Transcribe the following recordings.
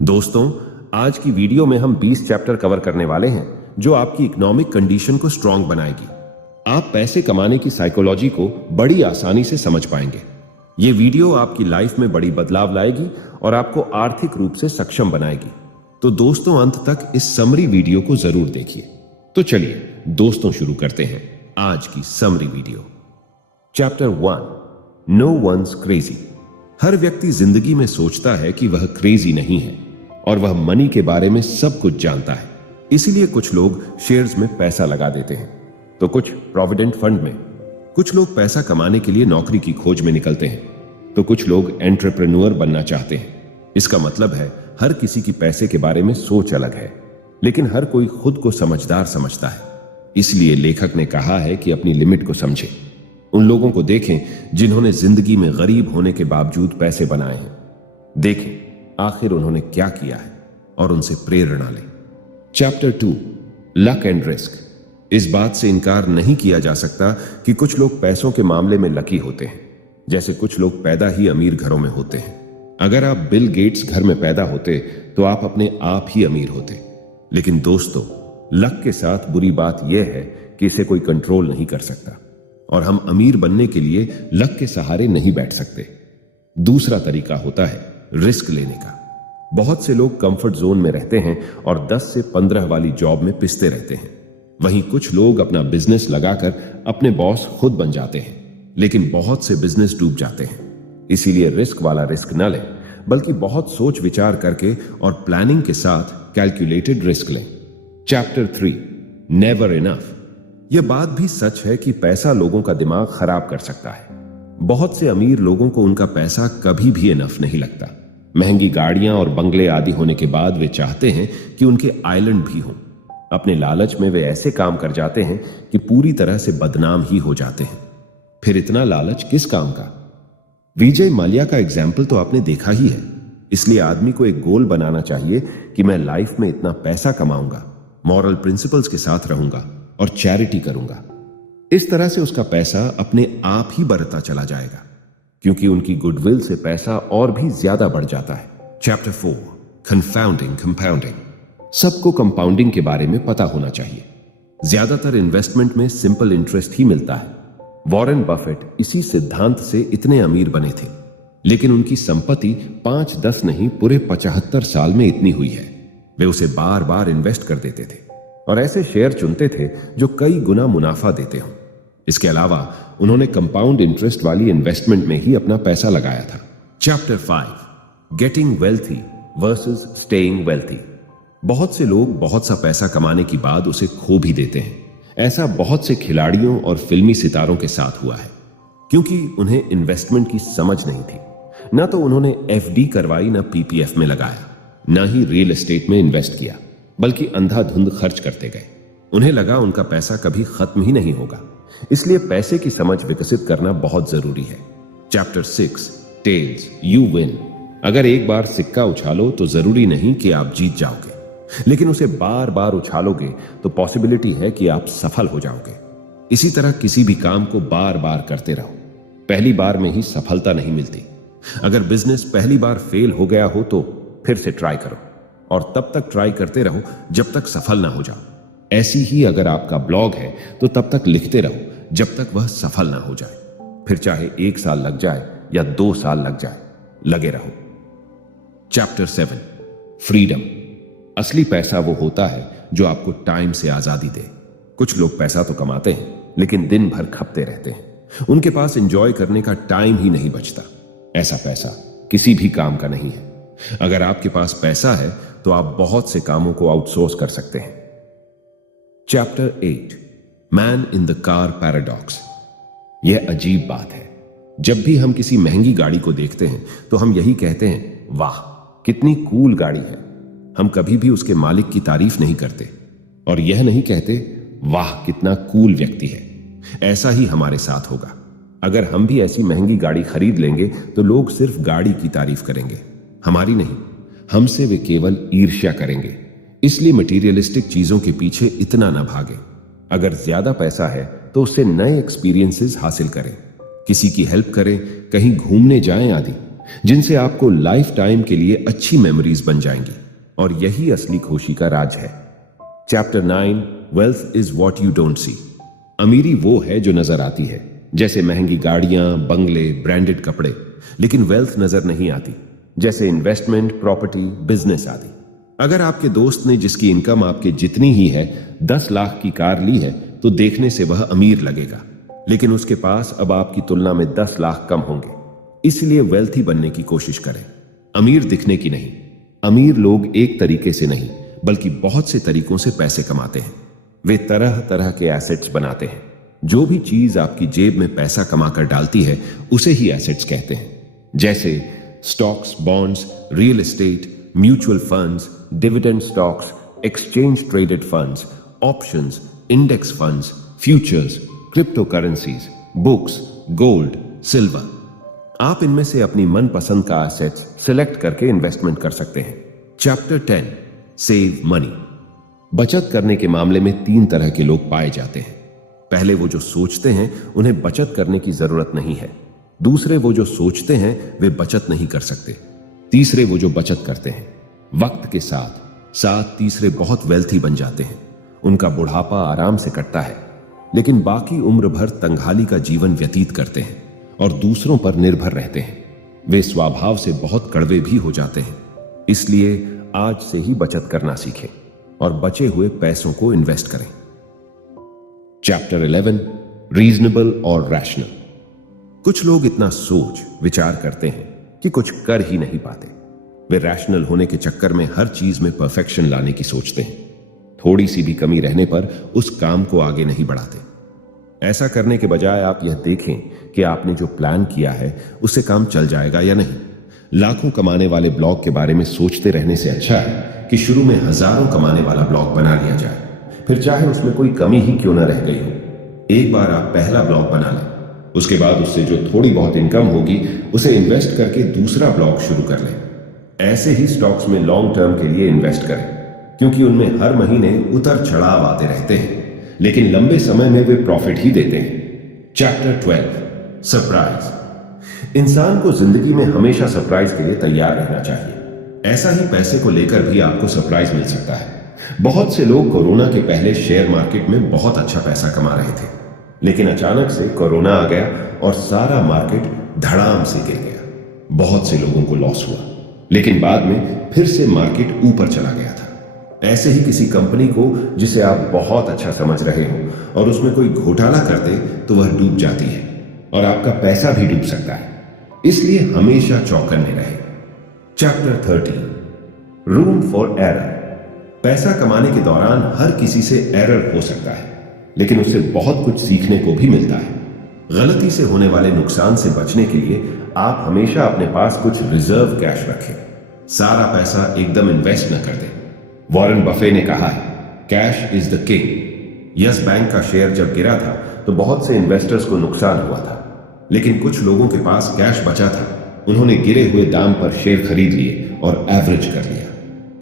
दोस्तों, आज की वीडियो में हम 20 चैप्टर कवर करने वाले हैं जो आपकी इकोनॉमिक कंडीशन को स्ट्रांग बनाएगी। आप पैसे कमाने की साइकोलॉजी को बड़ी आसानी से समझ पाएंगे। ये वीडियो आपकी लाइफ में बड़ी बदलाव लाएगी और आपको आर्थिक रूप से सक्षम बनाएगी। तो दोस्तों, अंत तक इस समरी वीडियो को जरूर देखिए। तो चलिए दोस्तों, शुरू करते हैं आज की summary video. Chapter 1, no one's crazy. हर व्यक्ति जिंदगी में सोचता है कि वह क्रेजी नहीं है और वह मनी के बारे में सब कुछ जानता है। इसीलिए कुछ लोग शेयर्स में पैसा लगा देते हैं, तो कुछ प्रोविडेंट फंड में। कुछ लोग पैसा कमाने के लिए नौकरी की खोज में निकलते हैं, तो कुछ लोग एंटरप्रेन्योर बनना चाहते हैं। इसका मतलब है हर किसी की पैसे के बारे में सोच अलग है, लेकिन हर कोई खुद को समझदार समझता है। इसलिए लेखक ने कहा है कि अपनी लिमिट को समझें। उन लोगों को देखें जिन्होंने जिंदगी में गरीब होने के बावजूद पैसे बनाए हैं। देखें आखिर उन्होंने क्या किया है और उनसे प्रेरणा लें। Chapter 2, luck and risk. इस बात से इनकार नहीं किया जा सकता कि कुछ लोग पैसों के मामले में लकी होते हैं, जैसे कुछ लोग पैदा ही अमीर घरों में होते हैं। अगर आप बिल गेट्स घर में पैदा होते तो आप अपने आप ही अमीर होते। लेकिन दोस्तों, लक के साथ बुरी बात यह है कि इसे कोई कंट्रोल नहीं कर सकता और हम अमीर बनने के लिए लक के सहारे नहीं बैठ सकते। दूसरा तरीका होता है रिस्क लेने का। बहुत से लोग कंफर्ट जोन में रहते हैं और 10 से 15 वाली जॉब में पिसते रहते हैं। वहीं कुछ लोग अपना बिजनेस लगाकर अपने बॉस खुद बन जाते हैं, लेकिन बहुत से बिजनेस डूब जाते हैं। इसीलिए रिस्क वाला रिस्क न लें, बल्कि बहुत सोच विचार करके और प्लानिंग के साथ कैलकुलेटेड रिस्क लें। Chapter 3, never enough. यह बात भी सच है कि पैसा लोगों का दिमाग खराब कर सकता है। बहुत से अमीर लोगों को उनका पैसा कभी भी इनफ नहीं लगता। महंगी गाड़ियां और बंगले आदि होने के बाद वे चाहते हैं कि उनके आइलैंड भी हों। अपने लालच में वे ऐसे काम कर जाते हैं कि पूरी तरह से बदनाम ही हो जाते हैं। फिर इतना लालच किस काम का? विजय माल्या का एग्जाम्पल तो आपने देखा ही है। इसलिए आदमी को एक गोल बनाना चाहिए कि मैं लाइफ में इतना पैसा कमाऊंगा, मॉरल प्रिंसिपल्स के साथ रहूंगा और चैरिटी करूंगा। इस तरह से उसका पैसा अपने आप ही बढ़ता चला जाएगा, क्योंकि उनकी गुडविल से पैसा और भी ज्यादा बढ़ जाता है। Chapter 4, confounding compounding. सबको कंपाउंडिंग के बारे में पता होना चाहिए। ज्यादातर इन्वेस्टमेंट में सिंपल इंटरेस्ट ही मिलता है। वॉरेन बफेट इसी सिद्धांत से इतने अमीर बने थे, लेकिन उनकी संपत्ति 5-10 नहीं, पूरे 75 साल में इतनी हुई है। वे उसे बार बार इन्वेस्ट कर देते थे और ऐसे शेयर चुनते थे जो कई गुना मुनाफा देते हों। इसके अलावा उन्होंने कंपाउंड इंटरेस्ट वाली इन्वेस्टमेंट में ही अपना पैसा लगाया था। Chapter 5, getting wealthy versus staying wealthy. बहुत से लोग बहुत सा पैसा कमाने की बाद उसे खो भी देते हैं। ऐसा बहुत से खिलाड़ियों और फिल्मी सितारों के साथ हुआ है, क्योंकि उन्हें इन्वेस्टमेंट की समझ नहीं थी। ना तो उन्होंने एफडी करवाई, ना पीपीएफ में लगाया, ना ही रियल एस्टेट में इन्वेस्ट किया, बल्कि अंधाधुंध खर्च करते गए। उन्हें लगा उनका पैसा कभी खत्म ही नहीं होगा। इसलिए पैसे की समझ विकसित करना बहुत जरूरी है। Chapter 6, tails, you win. अगर एक बार सिक्का उछालो तो जरूरी नहीं कि आप जीत जाओगे, लेकिन उसे बार बार उछालोगे तो पॉसिबिलिटी है कि आप सफल हो जाओगे। इसी तरह किसी भी काम को बार बार करते रहो। पहली बार में ही सफलता नहीं मिलती। अगर बिजनेस पहली बार फेल हो गया हो तो फिर से ट्राई करो और तब तक ट्राई करते रहो जब तक सफल ना हो जाओ। ऐसी ही अगर आपका ब्लॉग है तो तब तक लिखते रहो जब तक वह सफल ना हो जाए। फिर चाहे 1 साल लग जाए या 2 साल लग जाए, लगे रहो। Chapter 7, freedom. असली पैसा वो होता है जो आपको टाइम से आजादी दे। कुछ लोग पैसा तो कमाते हैं, लेकिन दिन भर खपते रहते हैं। उनके पास एंजॉय करने का टाइम ही नहीं बचता। ऐसा पैसा किसी भी काम का नहीं है। अगर आपके पास पैसा है तो आप बहुत से कामों को आउटसोर्स कर सकते हैं। Chapter 8, man in the car paradox. यह अजीब बात है। जब भी हम किसी महंगी गाड़ी को देखते हैं तो हम यही कहते हैं, वाह कितनी कूल गाड़ी है। हम कभी भी उसके मालिक की तारीफ नहीं करते और यह नहीं कहते, वाह कितना कूल व्यक्ति है। ऐसा ही हमारे साथ होगा। अगर हम भी ऐसी महंगी गाड़ी खरीद लेंगे तो लोग सिर्फ गाड़ी की तारीफ करेंगे, हमारी नहीं। हमसे वे केवल ईर्ष्या करेंगे। इसलिए मटेरियलिस्टिक चीजों के पीछे इतना न भागे। अगर ज्यादा पैसा है तो उससे नए एक्सपीरियंसेस हासिल करें, किसी की हेल्प करें, कहीं घूमने जाएं आदि। जिनसे आपको लाइफ टाइम के लिए अच्छी मेमोरीज बन जाएंगी। और यही असली खुशी का राज है। Chapter 9, wealth is what you don't see. अमीरी वो है जो नजर आती है, जैसे महंगी गाड़ियां, बंगले, ब्रांडेड कपड़े। लेकिन वेल्थ नजर नहीं आती, जैसे इन्वेस्टमेंट, प्रॉपर्टी, बिजनेस आदि। अगर आपके दोस्त ने, जिसकी इनकम आपके जितनी ही है, 10 लाख की कार ली है, तो देखने से वह अमीर लगेगा, लेकिन उसके पास अब आपकी तुलना में 10 लाख कम होंगे। इसलिए वेल्थी बनने की कोशिश करें, अमीर दिखने की नहीं। अमीर लोग एक तरीके से नहीं, बल्कि बहुत से तरीकों से पैसे कमाते हैं। वे तरह तरह के एसेट्स बनाते हैं। जो भी चीज आपकी जेब में पैसा कमाकर डालती है, उसे ही एसेट्स कहते हैं। जैसे stocks, bonds, real estate, mutual funds, dividend stocks, exchange traded funds, options, index funds, futures, crypto currencies, books, gold, silver. आप इनमें से अपनी मनपसंद का एसेट्स सिलेक्ट करके इन्वेस्टमेंट कर सकते हैं। Chapter 10, save money. बचत करने के मामले में 3 तरह के लोग पाए जाते हैं। पहले वो जो सोचते हैं उन्हें बचत करने की जरूरत नहीं है। दूसरे वो जो सोचते हैं वे बचत नहीं कर सकते। तीसरे वो जो बचत करते हैं। वक्त के साथ साथ तीसरे बहुत वेल्थी बन जाते हैं। उनका बुढ़ापा आराम से कटता है, लेकिन बाकी उम्र भर तंगहाली का जीवन व्यतीत करते हैं और दूसरों पर निर्भर रहते हैं। वे स्वभाव से बहुत कड़वे भी हो जाते हैं। इसलिए आज से ही बचत करना सीखें और बचे हुए पैसों को इन्वेस्ट करें। चैप्टर 11, रीजनेबल और रैशनल। कुछ लोग इतना सोच विचार करते हैं कि कुछ कर ही नहीं पाते। वे रैशनल होने के चक्कर में हर चीज में परफेक्शन लाने की सोचते हैं। थोड़ी सी भी कमी रहने पर उस काम को आगे नहीं बढ़ाते। ऐसा करने के बजाय आप यह देखें कि आपने जो प्लान किया है उससे काम चल जाएगा या नहीं। लाखों कमाने वाले ब्लॉग के बारे में सोचते रहने से अच्छा है कि शुरू में हजारों कमाने वाला ब्लॉग बना लिया जाए, फिर चाहे उसमें कोई कमी ही क्यों ना रह गई हो। एक बार आप पहला ब्लॉग बना लें, उसके बाद उससे जो थोड़ी बहुत इनकम होगी उसे इन्वेस्ट करके दूसरा ब्लॉग शुरू कर लें। ऐसे ही स्टॉक्स में लॉन्ग टर्म के लिए इन्वेस्ट करें, क्योंकि उनमें हर महीने उतर चढ़ाव आते रहते हैं, लेकिन लंबे समय में वे प्रॉफिट ही देते हैं। Chapter 12, surprise. इंसान को जिंदगी में हमेशा सरप्राइज के लिए तैयार रहना चाहिए। ऐसा ही पैसे को लेकर भी आपको सरप्राइज मिल सकता है। बहुत से लोग कोरोना के पहले शेयर मार्केट में बहुत अच्छा पैसा कमा रहे थे, लेकिन अचानक से कोरोना आ गया और सारा मार्केट धड़ाम से गिर गया। बहुत से लोगों को लॉस हुआ, लेकिन बाद में फिर से मार्केट ऊपर चला गया था। ऐसे ही किसी कंपनी को जिसे आप बहुत अच्छा समझ रहे हो और उसमें कोई घोटाला कर दे तो वह डूब जाती है और आपका पैसा भी डूब सकता है। इसलिए हमेशा चौकन्ने रहें। Chapter 13, room for error. पैसा कमाने के दौरान हर किसी से एरर हो सकता है, लेकिन उससे बहुत कुछ सीखने को भी मिलता है। गलती से होने वाले नुकसान से बचने के लिए आप हमेशा अपने पास कुछ रिजर्व कैश रखें। सारा पैसा एकदम इन्वेस्ट न कर दें। वॉरेन बफे ने कहा है, cash is the king. Yes bank का शेयर जब गिरा था तो बहुत से इन्वेस्टर्स को नुकसान हुआ था, लेकिन कुछ लोगों के पास कैश बचा था। उन्होंने गिरे हुए दाम पर शेयर खरीद लिए और एवरेज कर लिया।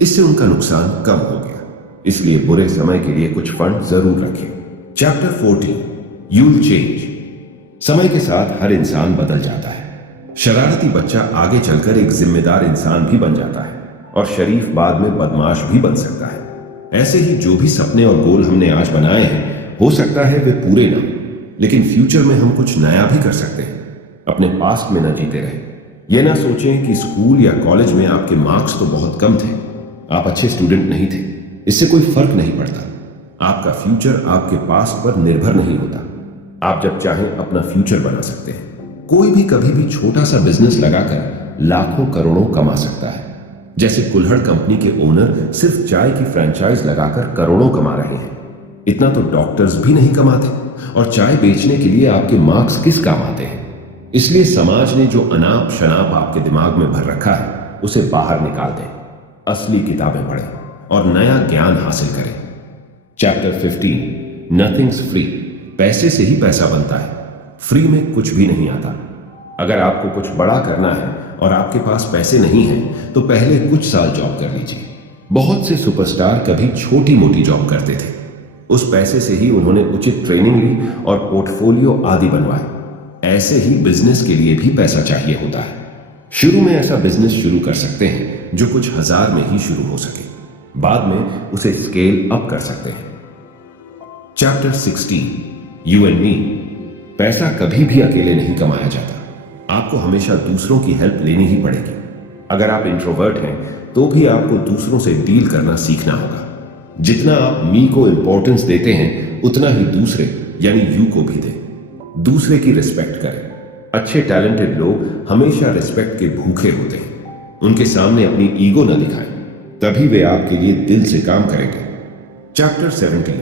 इससे उनका नुकसान कम हो गया। इसलिए बुरे समय के लिए कुछ फंड जरूर रखें। Chapter 14, you'll change. समय के साथ हर इंसान बदल जाता है। शरारती बच्चा आगे चलकर एक जिम्मेदार इंसान भी बन जाता है और शरीफ बाद में बदमाश भी बन सकता है। ऐसे ही जो भी सपने और गोल हमने आज बनाए हैं, हो सकता है वे पूरे ना, लेकिन फ्यूचर में हम कुछ नया भी कर सकते हैं। अपने पास्ट में न जीते रहें। यह ना सोचें कि स्कूल या कॉलेज में आपके मार्क्स तो बहुत कम थे, आप अच्छे स्टूडेंट नहीं थे। इससे कोई फर्क नहीं पड़ता। आपका फ्यूचर आपके पास्ट पर निर्भर नहीं होता। आप जब चाहें अपना फ्यूचर बना सकते हैं। कोई भी कभी भी छोटा सा बिजनेस लगाकर लाखों करोड़ों कमा सकता है। जैसे कुल्हड़ कंपनी के ओनर सिर्फ चाय की फ्रेंचाइज लगाकर करोड़ों कमा रहे हैं। इतना तो डॉक्टर्स भी नहीं कमाते, और चाय बेचने के लिए आपके मार्क्स किस काम आते हैं। इसलिए समाज ने जो अनाप शनाप आपके दिमाग में भर रखा है उसे बाहर निकाल दें। असली किताबें पढ़ें और नया ज्ञान हासिल करें। Chapter 15, nothings free. पैसे से ही पैसा बनता है, फ्री में कुछ भी नहीं आता। अगर आपको कुछ बड़ा करना है और आपके पास पैसे नहीं हैं, तो पहले कुछ साल जॉब कर लीजिए। बहुत से सुपरस्टार कभी छोटी मोटी जॉब करते थे। उस पैसे से ही उन्होंने उचित ट्रेनिंग ली और पोर्टफोलियो आदि बनवाए। ऐसे ही बिजनेस के लिए भी पैसा चाहिए होता है। शुरू में ऐसा बिजनेस शुरू कर सकते हैं जो कुछ हजार में ही शुरू हो सके, बाद में उसे स्केल अप कर सकते हैं। Chapter 16 you and me. पैसा कभी भी अकेले नहीं कमाया जाता, आपको हमेशा दूसरों की हेल्प लेनी ही पड़ेगी। अगर आप इंट्रोवर्ट हैं तो भी आपको दूसरों से डील करना सीखना होगा। जितना आप मी को इंपॉर्टेंस देते हैं उतना ही दूसरे यानी यू को भी दें। दूसरे की रिस्पेक्ट करें। अच्छे टैलेंटेड लोग हमेशा रिस्पेक्ट के भूखे होते हैं। उनके सामने अपनी ईगो ना दिखाएं, तभी वे आपके लिए दिल से काम करेंगे। Chapter 17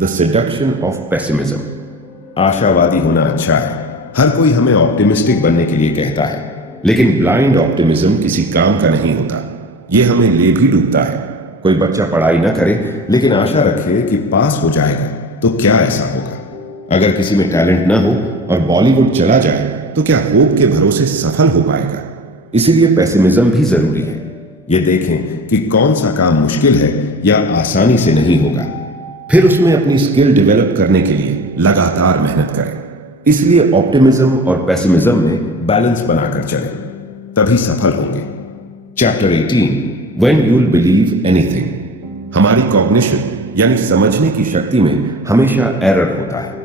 the seduction of pessimism. आशावादी होना अच्छा है, हर कोई हमें ऑप्टिमिस्टिक बनने के लिए कहता है, लेकिन ब्लाइंड ऑप्टिमिज्म किसी काम का नहीं होता। यह हमें ले भी डूबता है। कोई बच्चा पढ़ाई ना करे लेकिन आशा रखे कि पास हो जाएगा, तो क्या ऐसा होगा? अगर किसी में टैलेंट ना हो और बॉलीवुड चला जाए तो क्या होप के भरोसे सफल हो पाएगा? इसीलिए पेसिमिज्म भी जरूरी है। ये देखें कि कौन सा काम मुश्किल है या आसानी से नहीं होगा, फिर उसमें अपनी स्किल डेवलप करने के लिए लगातार मेहनत करें। इसलिए ऑप्टिमिज्म और पेसिमिज्म में बैलेंस बनाकर चलें, तभी सफल होंगे। Chapter 18 when you will believe anything. हमारी कॉग्निशन यानी समझने की शक्ति में हमेशा एरर होता है।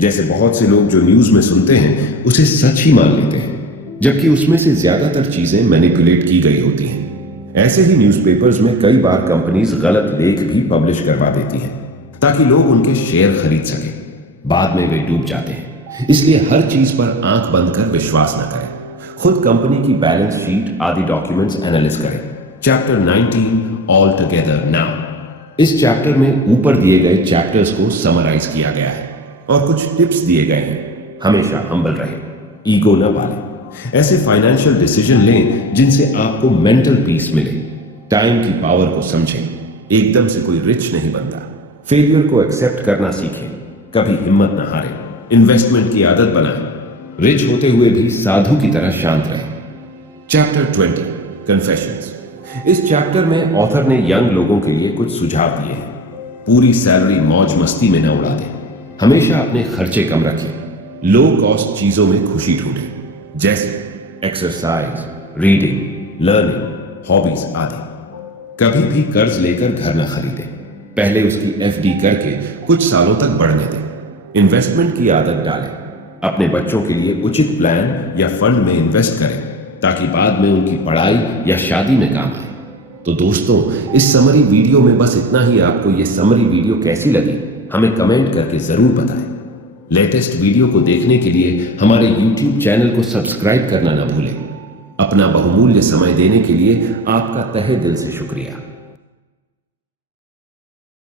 जैसे बहुत से लोग जो न्यूज में सुनते हैं उसे सच ही मान लेते हैं, जबकि उसमें से ज्यादातर चीजें मैनिपुलेट की गई होती हैं। ऐसे ही न्यूज़पेपर्स में कई बार कंपनीज गलत लेख भी पब्लिश करवा देती हैं ताकि लोग उनके शेयर खरीद सकें। बाद में वे डूब जाते हैं। इसलिए हर चीज पर आंख बंद कर विश्वास न करें। खुद कंपनी की बैलेंस शीट आदि डॉक्यूमेंट्स एनालिस करें। Chapter 19 all together now. इस चैप्टर में ऊपर दिए गए चैप्टर्स को समराइज किया गया है और कुछ टिप्स दिए गए हैं। हमेशा हम्बल रहें, ईगो न पालें। ऐसे फाइनेंशियल डिसीजन लें जिनसे आपको मेंटल पीस मिले। टाइम की पावर को समझें। एकदम से कोई रिच नहीं बनता। फेलियर को एक्सेप्ट करना सीखें। कभी हिम्मत न हारें। इन्वेस्टमेंट की आदत बनाएं। रिच होते हुए भी साधु की तरह शांत रहें। Chapter 20 confessions. इस चैप्टर में ऑथर ने यंग लोगों के लिए कुछ सुझाव दिए हैं। पूरी सैलरी मौज मस्ती में न उड़ा दें। हमेशा अपने खर्चे कम रखें। लो कॉस्ट चीजों में खुशी ढूंढें, जैसे एक्सरसाइज, रीडिंग, लर्निंग, हॉबीज आदि। कभी भी कर्ज लेकर घर न खरीदें। पहले उसकी एफडी करके कुछ सालों तक बढ़ने दें। इन्वेस्टमेंट की आदत डालें। अपने बच्चों के लिए उचित प्लान या फंड में इन्वेस्ट करें ताकि बाद में उनकी पढ़ाई या शादी में काम आए। तो दोस्तों, इस समरी वीडियो में बस इतना ही। आपको ये समरी वीडियो कैसी लगी हमें कमेंट करके जरूर बताएं। लेटेस्ट वीडियो को देखने के लिए हमारे YouTube चैनल को सब्सक्राइब करना न भूलें। अपना बहुमूल्य समय देने के लिए आपका तहे दिल से शुक्रिया।